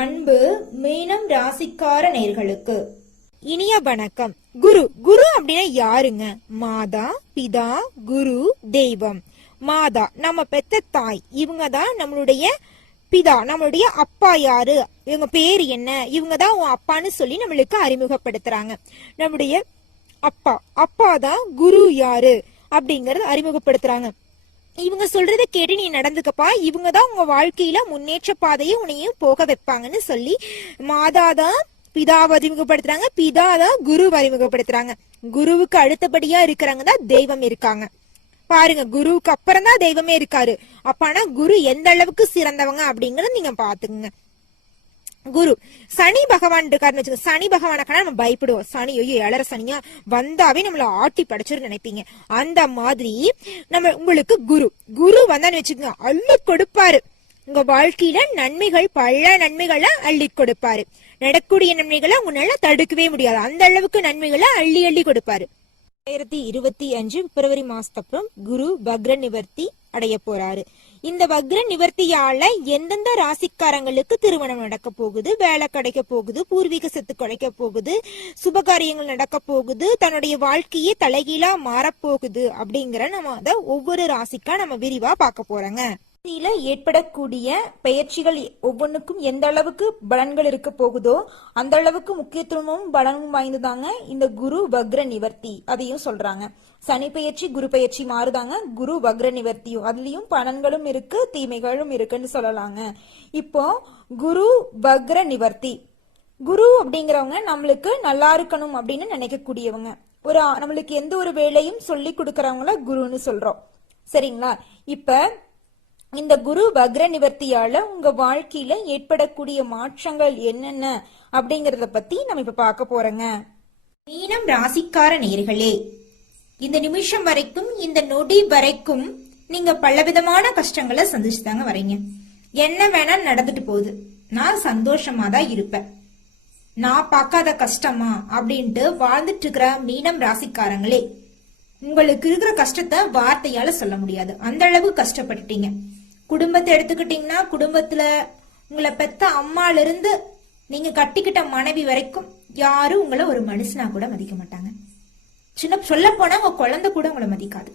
அன்பு மீனம் ராசிக்கார நேர்களுக்கு இனிய வணக்கம். குரு குரு அப்படின்னா யாருங்க? மாதா பிதா குரு தெய்வம். மாதா நம்ம பெத்த தாய். இவங்க தான் நம்மளுடைய பிதா நம்மளுடைய அப்பா யாரு? இவங்க பேர் என்ன? இவங்க தான் உன் அப்பான்னு சொல்லி நம்மளுக்கு அறிமுகப்படுத்துறாங்க. நம்முடைய அப்பா அப்பா தான் குரு யாரு? அப்படிங்கறது அறிமுகப்படுத்துறாங்க. இவங்க சொல்றத கேட்டு நீ நடந்துக்கப்பா. இவங்க தான் உங்க வாழ்க்கையில முன்னேற்ற பாதையை உன்னையும் போக வைப்பாங்கன்னு சொல்லி மாதா தான் பிதாவை அறிமுகப்படுத்துறாங்க. பிதா தான் குரு அறிமுகப்படுத்துறாங்க. குருவுக்கு அடுத்தபடியா இருக்கிறாங்க தான் தெய்வம் இருக்காங்க. பாருங்க குருவுக்கு அப்புறம் தான் தெய்வமே இருக்காரு. அப்பானா குரு எந்த அளவுக்கு சிறந்தவங்க அப்படிங்கறத நீங்க பாத்துக்கங்க குரு. சனி பகவான் இருக்காருன்னு வச்சுக்கோங்க சனி பகவானுக்கான நம்ம பயப்படுவோம். சனி ஐயோ ஏழரை சனியா? வந்தாவே நம்மள ஆட்டி படைச்சிரு நினைப்பீங்க. அந்த மாதிரி நம்ம உங்களுக்கு குரு. குரு வந்தான்னு வச்சுக்கோங்க அள்ளி கொடுப்பாரு. உங்க வாழ்க்கையில நன்மைகள் பல நன்மைகளை அள்ளி கொடுப்பாரு. நடக்கூடிய நன்மைகளை உங்களால தடுக்கவே முடியாது. அந்த அளவுக்கு நன்மைகளை அள்ளி அள்ளி கொடுப்பாரு. ரெண்டாயிரத்தி இருபத்தி அஞ்சு பிப்ரவரி மாசத்தப்புறம் குரு பக்ர நிவர்த்தி அடைய போறாரு. இந்த வக்ர நிவர்த்தியால எந்தெந்த ராசிக்காரங்களுக்கு திருமணம் நடக்க போகுது வேலை கிடைக்க போகுது பூர்வீக சொத்து கிடைக்க போகுது சுபகாரியங்கள் நடக்க போகுது தன்னுடைய வாழ்க்கையே தலைகீழா மாறப்போகுது அப்படிங்கிற நம்ம அதை ஒவ்வொரு ராசிக்கா நம்ம விரிவா பார்க்க போறோங்க. கணினியில ஏற்படக்கூடிய பெயர்ச்சிகள் ஒவ்வொன்றுக்கும் எந்த அளவுக்கு பலன்கள் இருக்க போகுதோ அந்த அளவுக்கு முக்கியத்துவமும் பலனும் வாய்ந்ததாங்க இந்த குரு வக்ர நிவர்த்தி அதையும் சொல்றாங்க. சனி பெயர்ச்சி குரு பெயர்ச்சி மாறுதாங்க. குரு வக்ர நிவர்த்தியும் அதுலயும் பலன்களும் இருக்கு தீமைகளும் இருக்குன்னு சொல்லலாங்க. இப்போ குரு வக்ர நிவர்த்தி. குரு அப்படிங்கிறவங்க நம்மளுக்கு நல்லா இருக்கணும் அப்படின்னு நினைக்கக்கூடியவங்க. ஒரு நம்மளுக்கு எந்த ஒரு வேலையும் சொல்லி கொடுக்கறவங்கள குருன்னு சொல்றோம். சரிங்களா? இப்ப இந்த குரு வக்ர நிவர்த்தியால உங்க வாழ்க்கையில ஏற்படக்கூடிய மாற்றங்கள் என்னென்ன அப்படிங்கறத பத்தி நம்ம இப்ப பார்க்க போறோங்க. மீனம் ராசிக்கார நேர்களே இந்த நிமிஷம் வரைக்கும் இந்த நொடி வரைக்கும் நீங்க பலவிதமான கஷ்டங்களை சந்திச்சு தாங்க வரீங்க. என்ன வேணா நடந்துட்டு போகுது. நான் சந்தோஷமா தான் இருப்பேன். நான் பார்க்காத கஷ்டமா அப்படின்ட்டு வாழ்ந்துட்டு இருக்கிற மீனம் ராசிக்காரங்களே உங்களுக்கு இருக்கிற கஷ்டத்தை வார்த்தையால சொல்ல முடியாது. அந்த அளவு கஷ்டப்பட்டுட்டீங்க. குடும்பத்தை எடுத்துக்கிட்டீங்கன்னா குடும்பத்துல உங்களை பெத்த அம்மால இருந்து நீங்க கட்டிக்கிட்ட மனைவி வரைக்கும் யாரும் உங்களை ஒரு மனுஷனா கூட மதிக்க மாட்டாங்க. சின்ன சொல்ல போனா உங்க குழந்தை கூட உங்களை மதிக்காது.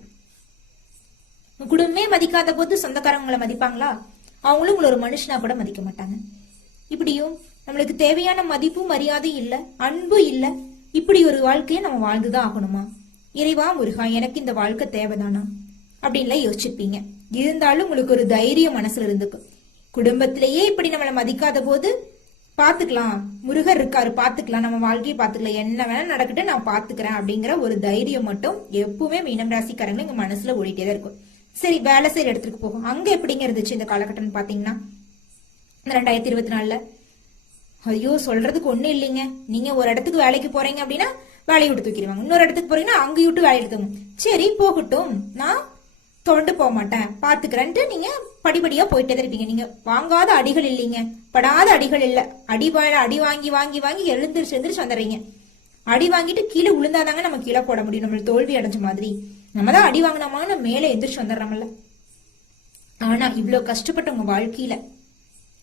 உங்க குடும்பமே மதிக்காத போது சொந்தக்காரங்க உங்களை மதிப்பாங்களா? அவங்களும் உங்களை ஒரு மனுஷனா கூட மதிக்க மாட்டாங்க. இப்படியும் நம்மளுக்கு தேவையான மதிப்பு மரியாதை இல்ல அன்பு இல்ல. இப்படி ஒரு வாழ்க்கையை நம்ம வாழ்ந்துதான் ஆகணுமா? இறைவா முருகா எனக்கு இந்த வாழ்க்கை தேவைதானா? அப்படின்லாம் யோசிச்சிருப்பீங்க. இருந்தாலும் உங்களுக்கு ஒரு தைரியம் மனசுல இருந்துக்கும் குடும்பத்திலேயே இப்படி நம்மளை மதிக்காத போது பாத்துக்கலாம். முருகர் இருக்காரு பாத்துக்கலாம். நம்ம வாழ்க்கையை பாத்துக்கலாம் என்ன வேணா நடக்கட்டும் நான் பாத்துக்கிறேன் அப்படிங்கிற ஒரு தைரியம் மட்டும் எப்பவுமே மீனம் ராசிக்காரங்க எங்க மனசுல ஓடிட்டே தான் இருக்கும். சரி வேலை செய்யற இடத்துக்கு போகும். அங்க எப்படிங்க இருந்துச்சு இந்த காலகட்டம் பாத்தீங்கன்னா? இந்த ரெண்டாயிரத்தி இருபத்தி நாலுல ஐயோ சொல்றதுக்கு ஒண்ணு இல்லைங்க. நீங்க ஒரு இடத்துக்கு வேலைக்கு போறீங்க அப்படின்னா வேலையை விட்டு தூக்கிடுவாங்க. இன்னொரு இடத்துக்கு போறீங்கன்னா அங்கேயும் விட்டு வேலையை எடுத்துங்க சரி போகட்டும். நான் தொடர்ந்து போக மாட்டேன். பாத்துக்கிறேன்ட்டு நீங்க படிப்படியா போயிட்டே தான் இருப்பீங்க. நீங்க வாங்காத அடிகள் இல்லைங்க. படாத அடிகள் இல்ல. அடி அடி வாங்கி வாங்கி வாங்கி எழுந்திரிச்சு எழுந்திரிச்சு வந்துடுறீங்க. அடி வாங்கிட்டு கீழே விழுந்தாதாங்க நம்ம கீழே போட முடியும். நம்மளுக்கு தோல்வி அடைஞ்ச மாதிரி. நம்ம தான் அடி வாங்கினோமான்னு மேலே எந்திரிச்சு வந்துடுறோம்ல. ஆனா இவ்வளவு கஷ்டப்பட்ட உங்க வாழ்க்கையில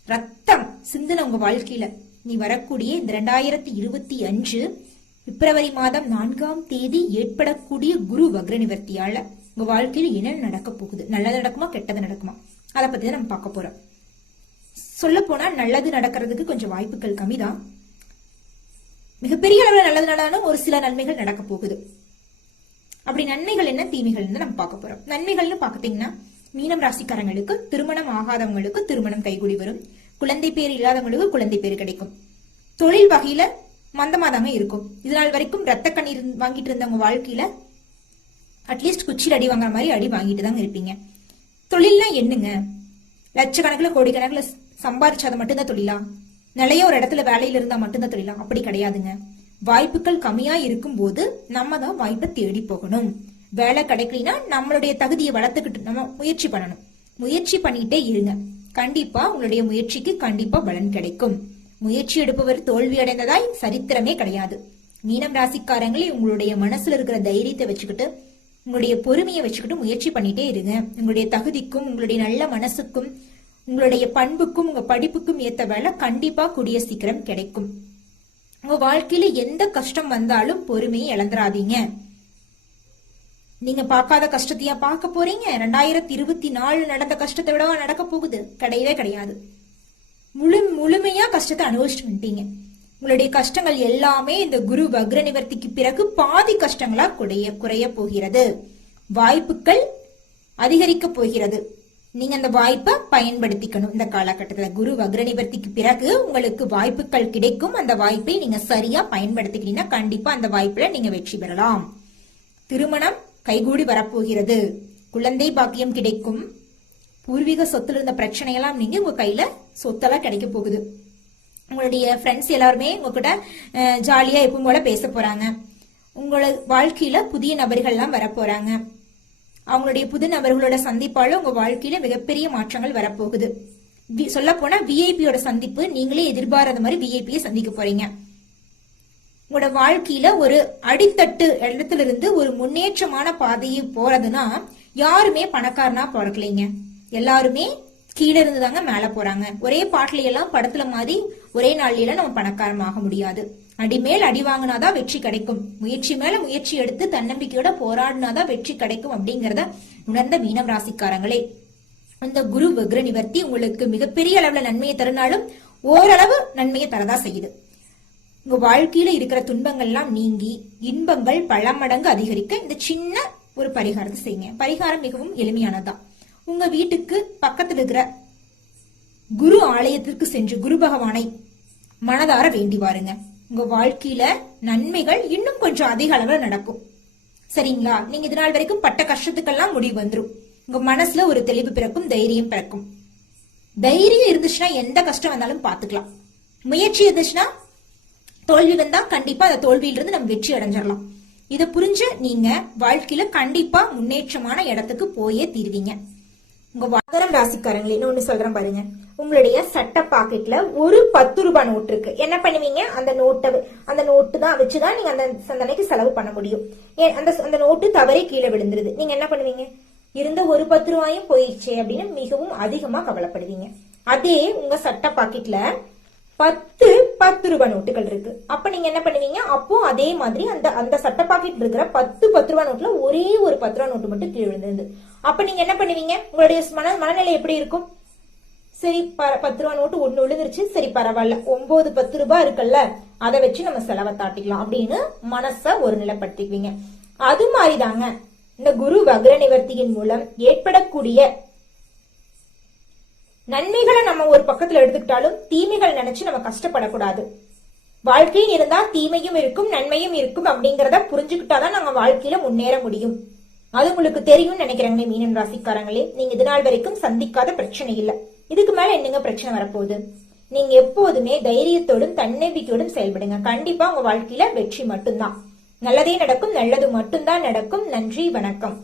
ரத்தம் சிந்தின உங்க வாழ்க்கையில நீ வரக்கூடிய இந்த ரெண்டாயிரத்தி இருபத்தி அஞ்சு பிப்ரவரி மாதம் நான்காம் தேதி ஏற்படக்கூடிய குரு வக்ர நிவர்த்தியால உங்க வாழ்க்கையில என்ன நடக்க போகுது? நல்லது நடக்குமா கெட்டது நடக்குமா? அதை பத்தி தான் நம்ம பார்க்க போறோம். சொல்ல போனா நல்லது நடக்கிறதுக்கு கொஞ்சம் வாய்ப்புகள் கம்மி தான் மிகப்பெரிய அளவில் நல்லது நடந்தாலும் ஒரு சில நன்மைகள் நடக்க போகுது. அப்படி நன்மைகள் என்ன தீமைகள்னு நம்ம பார்க்க போறோம். நன்மைகள்னு பாத்தீங்கன்னா மீனம் ராசிக்காரங்களுக்கு திருமணம் ஆகாதவங்களுக்கு திருமணம் கைகூடி வரும். குழந்தை பேர் இல்லாதவங்களுக்கு குழந்தை பேர் கிடைக்கும். தொழில் வகையில மந்தமா தாங்க இருக்கும். இது நாள் வரைக்கும் ரத்த கண்ணீர் வாங்கிட்டு இருந்தவங்க வாழ்க்கையில அட்லீஸ்ட் குச்சியில் அடி வாங்குற மாதிரி அடி வாங்கிட்டு தாங்க இருப்பீங்க. தொழில்லாம் என்னங்க? லட்சக்கணக்கில் கோடிக்கணக்கில் சம்பாதிச்சாத மட்டும்தான் தொழிலா நிலைய ஒரு இடத்துல வேலையில் இருந்தால் மட்டும்தான் தொழிலா அப்படி கிடையாதுங்க. வாய்ப்புகள் கம்மியா இருக்கும்போது நம்ம தான் வாய்ப்பை தேடி போகணும். வேலை கிடைக்கலனா நம்மளுடைய தகுதியை வளர்த்துக்கிட்டு நம்ம முயற்சி பண்ணணும். முயற்சி பண்ணிட்டே இருங்க. கண்டிப்பா உங்களுடைய முயற்சிக்கு கண்டிப்பா பலன் கிடைக்கும். முயற்சி எடுப்பவர் தோல்வி அடைந்ததாய் சரித்திரமே கிடையாது. மீனம் ராசிக்காரங்களே உங்களுடைய மனசுல இருக்கிற தைரியத்தை வச்சுக்கிட்டு உங்களுடைய பொறுமையை வச்சுக்கிட்டு முயற்சி பண்ணிட்டே இருங்க. உங்களுடைய தகுதிக்கும் உங்களுடைய நல்ல மனசுக்கும் உங்களுடைய பண்புக்கும் உங்க படிப்புக்கும் ஏத்த வேலை கண்டிப்பா கூடிய சீக்கிரம் கிடைக்கும். உங்க வாழ்க்கையில எந்த கஷ்டம் வந்தாலும் பொறுமையை இழந்துராதீங்க நீங்க பார்க்காத கஷ்டத்தையா பார்க்க போறீங்க? ரெண்டாயிரத்தி இருபத்தி நாலு நடந்த கஷ்டத்தை விடவா நடக்க போகுது? கிடையவே கிடையாது. முழு முழுமையா கஷ்டத்தை அனுபவிச்சுட்டு வந்துட்டீங்க. உங்களுடைய கஷ்டங்கள் எல்லாமே இந்த குரு வக்ர நிவர்த்திக்கு பிறகு பாதி கஷ்டங்களா குறைய குறைய போகிறது. வாய்ப்புகள் அதிகரிக்க போகிறது. நீங்க அந்த வாய்ப்பை பயன்படுத்திக்கணும். இந்த காலகட்டத்துல குரு வக்ர நிவர்த்திக்கு பிறகு உங்களுக்கு வாய்ப்புகள் கிடைக்கும். அந்த வாய்ப்பை நீங்க சரியா பயன்படுத்திக்கிட்டீங்கன்னா கண்டிப்பா அந்த வாய்ப்புல நீங்க வெற்றி பெறலாம். திருமணம் கைகூடி வரப்போகிறது. குழந்தை பாக்கியம் கிடைக்கும். பூர்வீக சொத்துல இருந்த பிரச்சனையெல்லாம் நீங்க உங்க கையில சொத்தெல்லாம் கிடைக்க போகுது. உங்களுடைய ஃப்ரெண்ட்ஸ் எல்லாருமே உங்ககிட்ட ஜாலியாக எப்பவும் போல பேச போகிறாங்க உங்களோட வாழ்க்கையில் புதிய நபர்கள்லாம் வரப்போகிறாங்க அவங்களுடைய புது நபர்களோட சந்திப்பாலும் உங்கள் வாழ்க்கையில் மிகப்பெரிய மாற்றங்கள் வரப்போகுது சொல்ல விஐபியோட சந்திப்பு நீங்களே எதிர்பாராத மாதிரி விஐபியை சந்திக்க போறீங்க. உங்களோட வாழ்க்கையில ஒரு அடித்தட்டு இடத்துல இருந்து ஒரு முன்னேற்றமான பாதையை போறதுன்னா யாருமே பணக்காரனா பிறக்கலைங்க எல்லாருமே கீழே இருந்து தாங்க மேல போறாங்க. ஒரே பாட்டுல எல்லாம் படத்துல மாதிரி ஒரே நாள்ல எல்லாம் நம்ம பணக்காரமாக முடியாது. அடிமேல் அடி வாங்கினாதான் வெற்றி கிடைக்கும். முயற்சி மேல முயற்சி எடுத்து தன்னம்பிக்கையோட போராடினாதான் வெற்றி கிடைக்கும் அப்படிங்கறத உணர்ந்த மீனம் ராசிக்காரங்களே. அந்த குரு வக்ர நிவர்த்தி உங்களுக்கு மிகப்பெரிய அளவுல நன்மையை தருனாலும் ஓரளவு நன்மையை தரதா செய்யுது. உங்க வாழ்க்கையில இருக்கிற துன்பங்கள்லாம் நீங்கி இன்பங்கள் பல மடங்கு அதிகரிக்க இந்த சின்ன ஒரு பரிகாரத்தை செய்யுங்க. பரிகாரம் மிகவும் எளிமையானதுதான். உங்க வீட்டுக்கு பக்கத்தில் இருக்கிற குரு ஆலயத்திற்கு சென்று குரு பகவானை மனதார வேண்டி வாருங்க. உங்க வாழ்க்கையில நன்மைகள் இன்னும் கொஞ்சம் அதிக அளவுல நடக்கும். சரிங்களா? நீங்க இது நாள் வரைக்கும் பட்ட கஷ்டத்துக்கெல்லாம் முடிவு வந்துடும் உங்க மனசுல ஒரு தெளிவு பிறக்கும் தைரியம் பிறக்கும். தைரியம் இருந்துச்சுன்னா எந்த கஷ்டம் வந்தாலும் பாத்துக்கலாம் முயற்சி இருந்துச்சுன்னா தோல்வி வந்தா கண்டிப்பா அந்த தோல்வியிலிருந்து நம்ம வெற்றி அடைஞ்சிடலாம் இதை புரிஞ்ச நீங்க வாழ்க்கையில கண்டிப்பா முன்னேற்றமான இடத்துக்கு போயே தீர்வீங்க. உங்க வாகரம் ராசிக்காரங்களே இன்னொன்னு சொல்றேன் பாருங்க. உங்களுடைய சட்ட பாக்கெட்ல ஒரு பத்து ரூபாய் நோட் இருக்கு. என்ன பண்ணுவீங்க? அந்த நோட்டை அந்த நோட்டு தான் வச்சுதான் நீங்க அந்த சந்தனைக்கு செலவு பண்ண முடியும். அந்த அந்த நோட்டு தவறி கீழே விழுந்துருது. நீங்க என்ன பண்ணுவீங்க? இருந்த ஒரு பத்து ரூபாயும் போயிடுச்சே அப்படின்னு மிகவும் அதிகமா கவலைப்படுவீங்க. அதே உங்க சட்ட பாக்கெட்ல பத்து பத்து ரூபாய் நோட்டுகள் இருக்கு. அப்ப நீங்க என்ன பண்ணுவீங்க? அப்போ அதே மாதிரி அந்த அந்த சட்ட பாக்கெட் இருக்கிற பத்து பத்து ரூபாய் நோட்ல ஒரே ஒரு பத்து ரூபாய் நோட்டு மட்டும் கீழே விழுந்துருது. அப்ப நீங்க என்ன பண்ணுவீங்க? உங்களுடைய மன மனநிலை எப்படி இருக்கும்? சரி ப- பத்து ரூபா நோட்டு ஒண்ணு விழுந்துருச்சு. சரி பரவாயில்ல. ஒன்பது பத்து ரூபாய் இருக்குல்ல அதை வச்சு நம்ம செலவை தாட்டிக்கலாம் அப்படின்னு மனச ஒரு நிலைப்படுத்திக்குவீங்க. அது மாதிரிதாங்க. இந்த குரு வக்ர நிவர்த்தியின் மூலம் ஏற்படக்கூடிய நன்மைகளை நம்ம ஒரு பக்கத்துல எடுத்துக்கிட்டாலும் தீமைகள் நினைச்சு நம்ம கஷ்டப்படக்கூடாது. வாழ்க்கையில் இருந்தா தீமையும் இருக்கும் நன்மையும் இருக்கும் அப்படிங்கறத புரிஞ்சுக்கிட்டாதான் நாங்க வாழ்க்கையில முன்னேற முடியும். அது உங்களுக்கு தெரியும்னு நினைக்கிறேங்க மீனன் ராசிக்காரங்களே. நீங்க இது நாள் வரைக்கும் சந்திக்காத பிரச்சனை இல்ல. இதுக்கு மேல என்னங்க பிரச்சனை வரப்போகுது? நீங்க எப்போதுமே தைரியத்தோடும் தன்னம்பிக்கையோடும் செயல்படுங்க. கண்டிப்பா உங்க வாழ்க்கையில வெற்றி மட்டும்தான். நல்லதே நடக்கும் நல்லது மட்டும்தான் நடக்கும். நன்றி வணக்கம்.